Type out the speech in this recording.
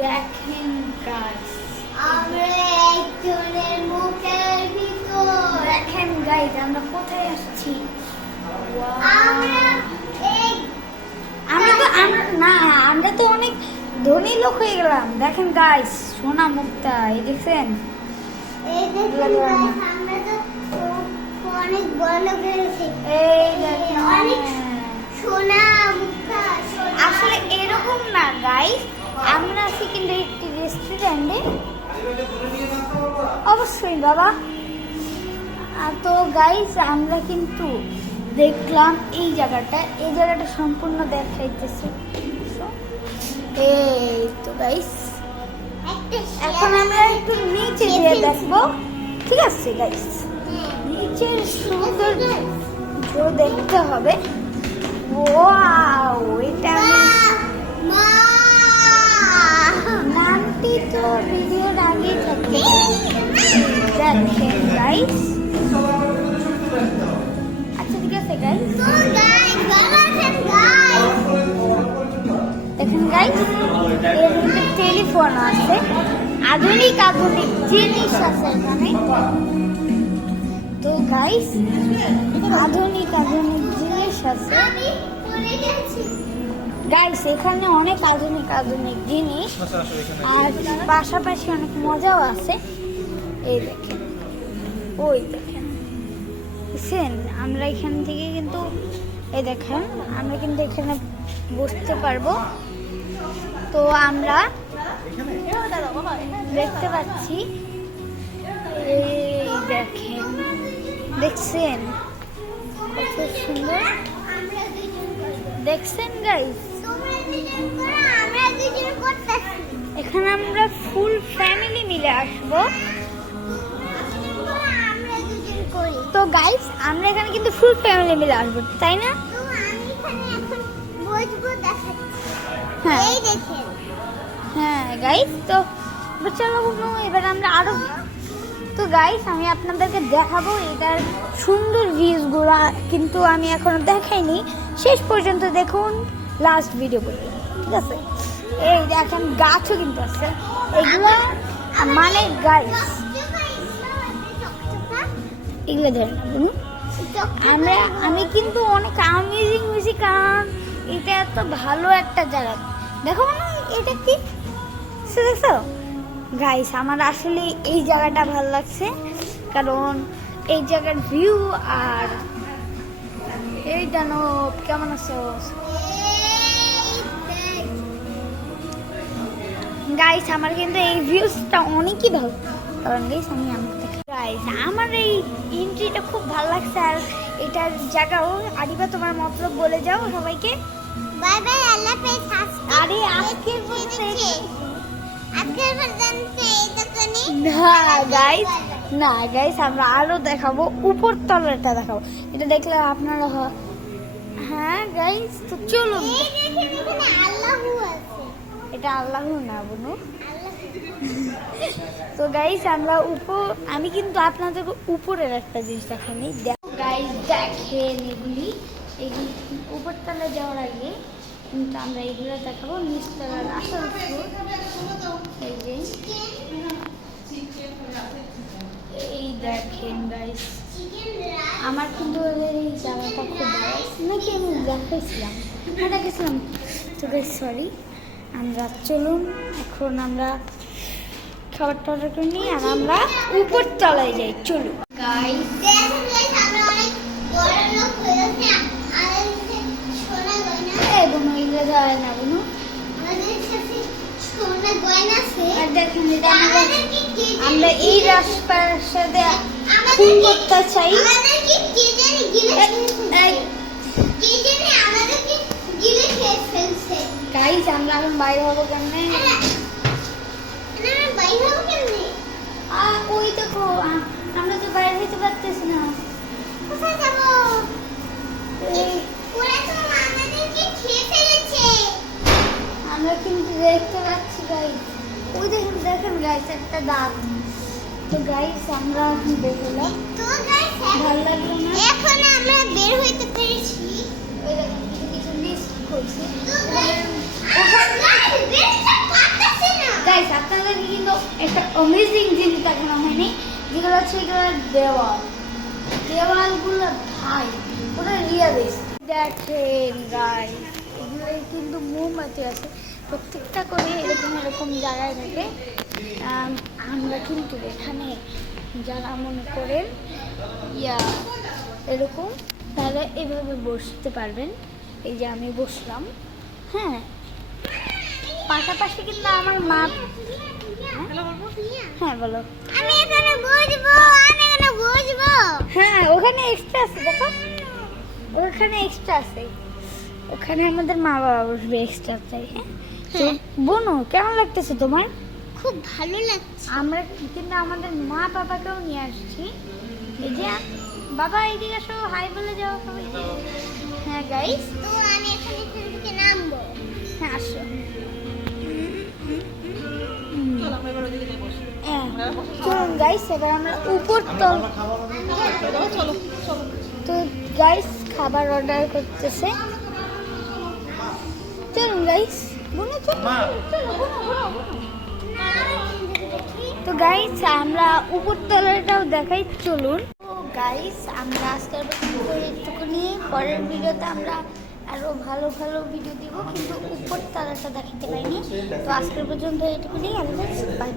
দেখেন গাইস, আমরা একজনের মুখের ভিতর দেখেন গাইস আমরা কোথায় আসছি। আমরা তো অনেক ধনী লোক হয়ে গেলাম। দেখেন গাইস সোনা মুক্তা, এই দেখছেন? এই দেখুন গাইস, আমরা তো অনেক বড় লোক হয়ে গেছি। এই দেখেন অনেক সোনা মুক্তা। আসলে এরকম না গাইস, আমরা আছি কিন্তু একটি রেস্টুরেন্টে। অবশ্যই বাবা। তো গাইস আমরা কিন্তু দেখলাম এই জায়গাটা সম্পূর্ণ দেখাইতেছে। এই তো গাইস, এখন আমরা একটু নিচে গিয়ে দেখবো, ঠিক আছে গাইস? নিচের সুন্দর দেখতে হবে। ওয়াও, এটা নামটি তো ভিডিওর আগে থাকে। দেখেন গাইস, আচ্ছা ঠিক আছে গাইস। দেখেন গাইস, এর মধ্যে টেলিফোন আছে, আধুনিক জিনিস আছে এখানে। তো গাইস আধুনিক জিনিস আছে গাইস, এখানে অনেক আধুনিক জিনিস, আর পাশাপাশি অনেক মজাও আছে। এই দেখেন, ওই দেখেন, বুঝছেন? আমরা এখান থেকে কিন্তু এই দেখেন আমরা কিন্তু এখানে বসতে পারবো। তো আমরা দেখতে পাচ্ছি, এই দেখেন, দেখছেন কত সুন্দর? দেখছেন গাইস? এখানে আমরা ফুল ফ্যামিলি মিলে আসবো। তো গাইস আমরা এখানে কিন্তু ফুল ফ্যামিলি মিলে আসবো, তাই না? হ্যাঁ গাইস, তো চলো এবার আমরা আরো। তো গাইস আমি আপনাদেরকে দেখাবো এটার সুন্দর ভিউজ গুলা, কিন্তু আমি এখনো দেখাইনি। শেষ পর্যন্ত দেখুন, লাস্ট ভিডিও পর্যন্ত, ঠিক আছে? এই দেখেন গাছও কিন্তু আছে, এগুলো মানে গাইস এগুলো ধরে না বুঝুন। আমি কিন্তু অনেক অ্যামেজিং হয়েছি, কারণ এটা এত ভালো একটা জায়গা। দেখো না এটা কি দেখছো গাইস? আমার আসলে এই জায়গাটা ভালো লাগছে, কারণ এই জায়গার ভিউ। আর এই দানব কেমন আছো গাইস? আমার কিন্তু এই ভিউজটা অনেকই ভালো, কারণ গাইস গাইস আমার এই এন্ট্রিটা খুব ভালো লাগছে। আর এটার জায়গাও। আরিবা তোমার মতলব বলে যাও সবাইকে। বাই বাই, আল্লাহ হাফেজ। আরে আজকের পর্যন্ত না গাইস, আমরা আরো দেখাবো, উপর তলাটা দেখাবো। এটা দেখলে আপনারা হ্যাঁ গাইস, তো চলুন। এটা আল্লাহ না বুনু। তো গাইস আমরা আমি কিন্তু আপনাদেরকে উপরের একটা জিনিস দেখানি। গাইস দেখেন এগুলি উপর তলায় যাওয়ার আগে কিন্তু আমরা এগুলো দেখাবো। নিচতলার আসল এই দেখেন গাইস, আমার কিন্তু এই জায়গাটা খুব ভালো নাকি আমি দেখাইছিলাম, তো গাইস সরি। আমরা চলুন এখন আমরা খাবারটা অর্ডার করে নিই, আর আমরা উপর তলায় যাই। চলুন গাইস, আমরা এই রাস্তার সাথে করতে চাই। গাইস আমরা এখন বাইরে হবো কেমনে? ওই দেখো, আমরা তো বাইরে হইতে পারতেছি না। কোথায় যাবো? আমরা কিন্তু দেখতে পাচ্ছি গাইস, ওই দেখেন গাইস একটা দাঁত। তো গাইস আমরা এখন বের হলাম। তো গাইস ভালো লাগলো না? এখন আমরা বের হইতে পেরেছি। ওই দেখেন কিছু মিস করছি। তো গাইস ওখানে বের হতে পারতেছি না। গাইস আপনাদেরকে কিন্তু একটা অ্যামেজিং জিনিস দেখানো হয়নি, যেগুলো হচ্ছে এগুলো দেওয়ালগুলো ভাই পুরো রিয়েলিস্ট। দেখেন গাইস, এগুলো কিন্তু মোমবাতি আছে, প্রত্যেকটা করে এরকম এরকম জায়গায় থাকে। আমরা কিন্তু এখানে যারা মনে করেন এরকম তাহলে এভাবে বসতে পারবেন। এই যে আমি বসলাম, হ্যাঁ। পাশাপাশি কিন্তু আমার মা, হ্যাঁ বলো। আমি এখানে বসবো, হ্যাঁ ওখানে এক্সট্রা আছে, দেখো ওখানে এক্সট্রা আছে, ওখানে আমাদের মা বাবা বসবে এক্সট্রা চাই। হ্যাঁ বোনো, কেমন লাগতেছে তোমার? খুব ভালো লাগছে। আমরা কিন্তু আমাদের মা বাবাকেও নিয়ে আসছি। এই যে বাবা এইদিকে আসো, হাই বলে যাও সবাই। হ্যাঁ গাইস, তো আমি এখন এখান থেকে নামবো। হ্যাঁ আসো। চলুন গাইস, এবার আমরা উপর তো গাইস খাবার অর্ডার করতেছে। চলুন গাইস, তো গাইস আমরা উপর তলাটাও দেখাই, চলুন। তো গাইস আমরা আজকের একটুখানি, পরের ভিডিওতে আমরা আরো ভালো ভালো ভিডিও দিব, কিন্তু উপর তলাটা দেখাতে পাইনি। তো আজকের পর্যন্ত এইটুকুনি, আল্লাহ বাই।